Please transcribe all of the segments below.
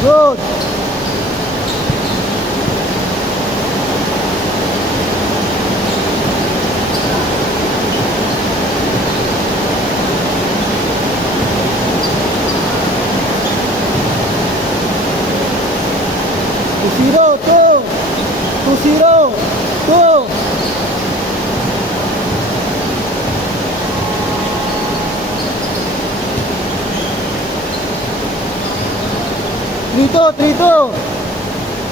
Good. Zero, two. 2-0. 2. Three, two.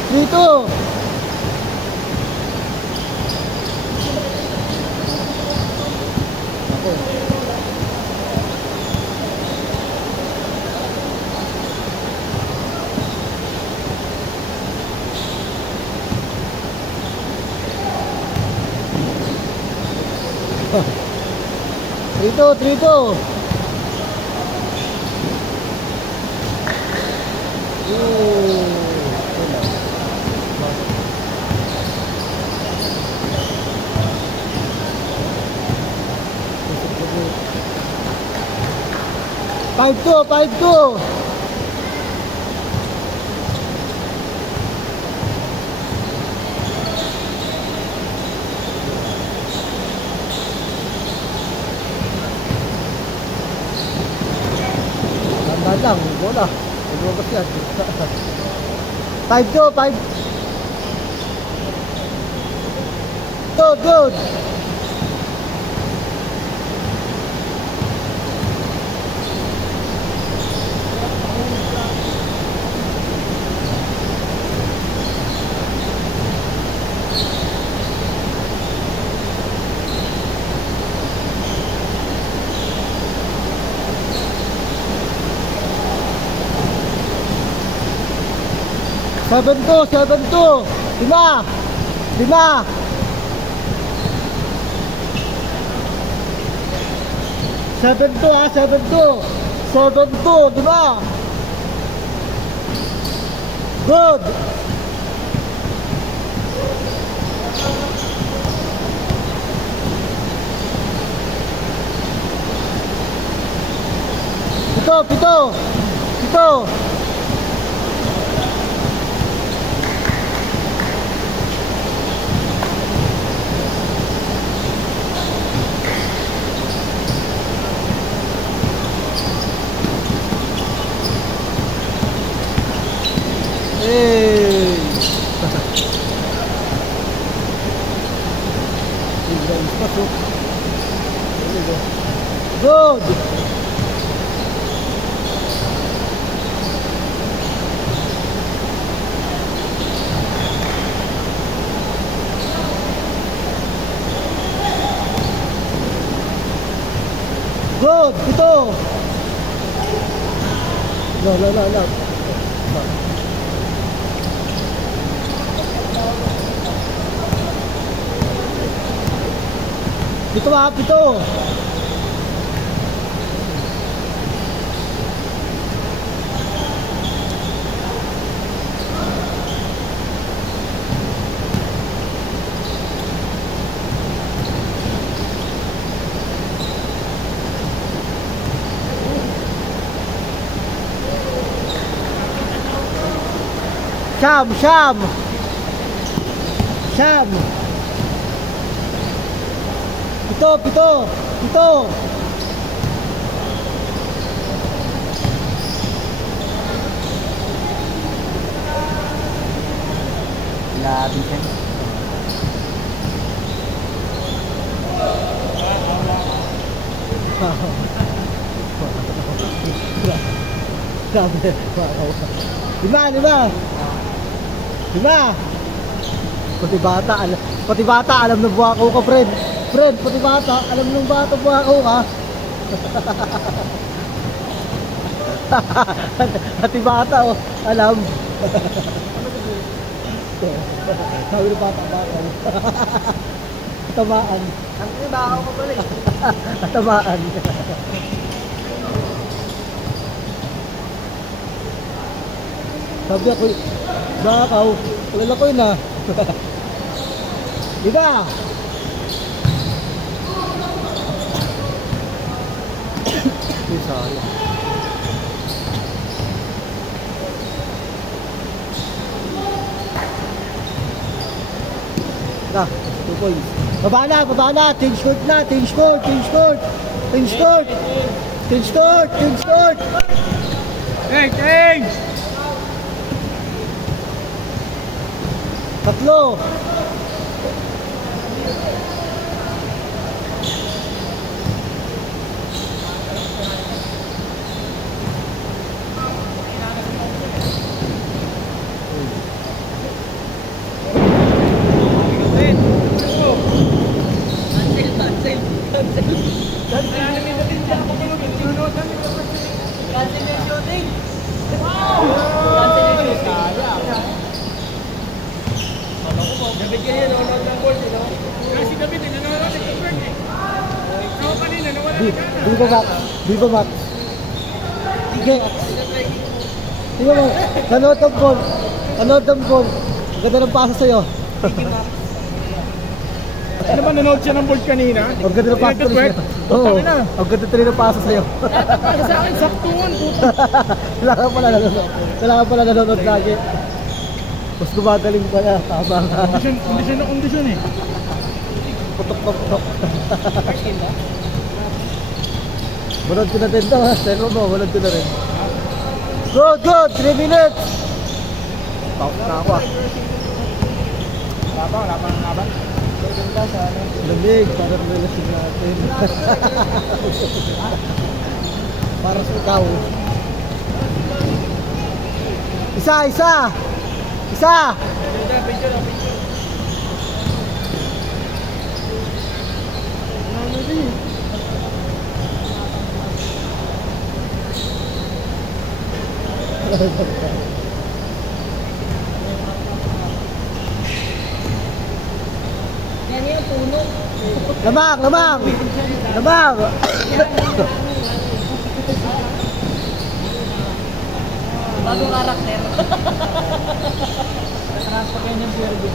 3-2. 3-2. 5-2, 5-2. Tandaan lang, bola. Lumabas yan. 5-2, 5. Good, good. Seven two. 5. 5. 7-2 ha, 7-2. 7-2, 5. Good. Pito. Hey. Good. Good, ito. No. Ito ha, ito. Siyam. Pito. Labi kan. Lima. Pati bata alam na buwako ka, friend. Pati bata alam ng bata buwako ka. Pati bata alam. Sabi ng bata. Tamaan. Ang ibaw ko pala eh. Tamaan. Sabi ako, bakaw, wala ko yun ah. Diba? Sorry. points. Baba na, baba na. Change court na, change court, change court. Change court. Change court, change court. Change! Tatlo. Viva Max. Viva Max. Sige. Viva Max. Nanood ng goal. Nanood ng goal. Ang ganda ng pasa sa'yo. Ano ba, nanood siya ng board kanina? Ang ganda ng pasa sa'yo. Oo. Ang ganda tuloy ng pasa sa'yo. Sa akin, saktuhan. Kailangan pala nanonood. Kailangan pala nanonood lagi. Mas gumagaling pala. Tama ka. Kondisyon na kondisyon eh. Putok. Balod ko na din daw ha. Sa'yo mo, balod ko na rin. Good. 3 minutes. Tawag na ako ah. Laban. Lamig, parang relasyon natin. Para sa ikaw. Isa. Yan yung puno. Lamang. Bagong karakter. Transfer yan yung Virgo.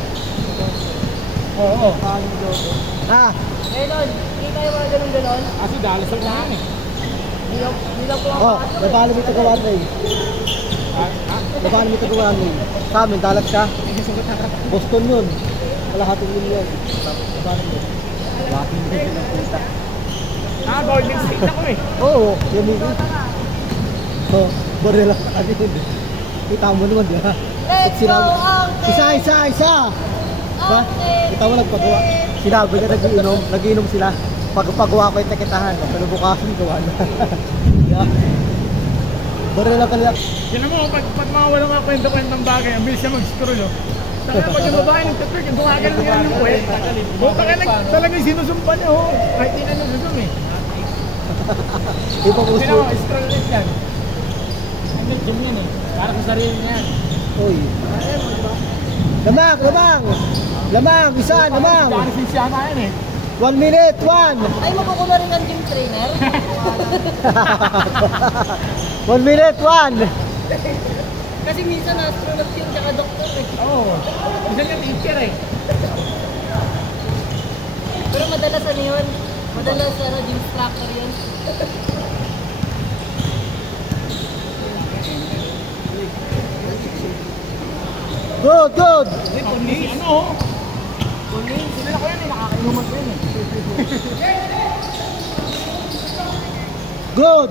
Oo. Ah, Ganon, hindi kayo mga ganon. Kasi dalasal na yan eh. Hindi lang po ang oh, nabali mo ito gawan rin. Nabali mo ito gawan rin. Sa amin, dalat ka. Boston yun. Kalahating milyon. Nabali mo. Bakit mo rin ang puta. Golden State ako eh. Oo, yan yun. Oh, barela ka din. Kita mo naman, di ba? Let's go, Uncle! Isa! Ha? Kita mo nagpagawa. Sinabi ka nagiinom sila. Pagpagawa ko yung takitahan. Pero bukasan gawa na. Barela ka lang. Yan mo, pag mawala mga kwento-kwentong bagay, ang bilis siya mag-scroll oh. Saka pag yung babae nagtatwerk, gumagano nga yung kwet. Buta ka talagang sinusumpa niya oh. Kahit di na nasusum eh. Ibang Sino uso. mo, scroll list yan. Ano, gym yan eh. Para sa sarili niya yan. Uy. Lamang, isa. Daan siya na yan eh. 1 minute, 1. Ay, makukuha rin ang gym trainer. 1 minute, 1. Kasi minsan astronaut yun, tsaka doktor eh. Oo. Minsan yung teacher eh. Pero madalas ano yun? Madalas gym instructor yun. Good. Police? Ano? Police? Sila ko yan eh, nakakainuman ko yun eh. Good.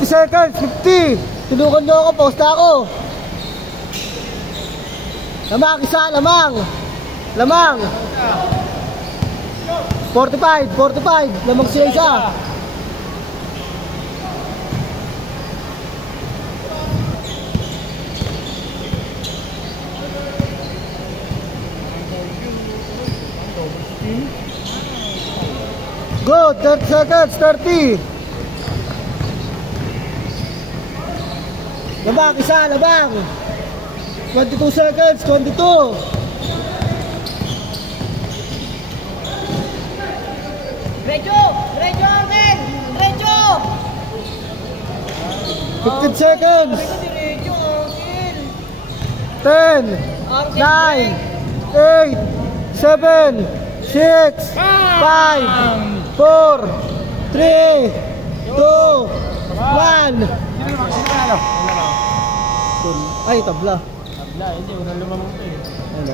50 seconds, 50. Tulungan nyo ako, pause na ako. Lamang. 45. Lamang siya isa. Good, 30 seconds, 30. Labang, isa, labang. 22 seconds, 22. Rejo, Uncle! Rejo! 15 seconds. Si Rejo, Uncle! 10, 9, 8, 7, 6, 5, 4, 3, 2, 1. Ay, tabla. Tabla, hindi. Unang lumamang ito eh. Ano?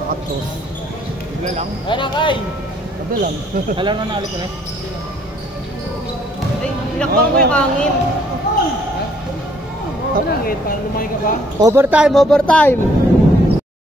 Nakatos. Wala lang. Ay, nakay! Sabi lang. Alam na nalit ulit. Pinakbang mo yung hangin. Pangit, parang lumaki ka ba? Overtime, overtime.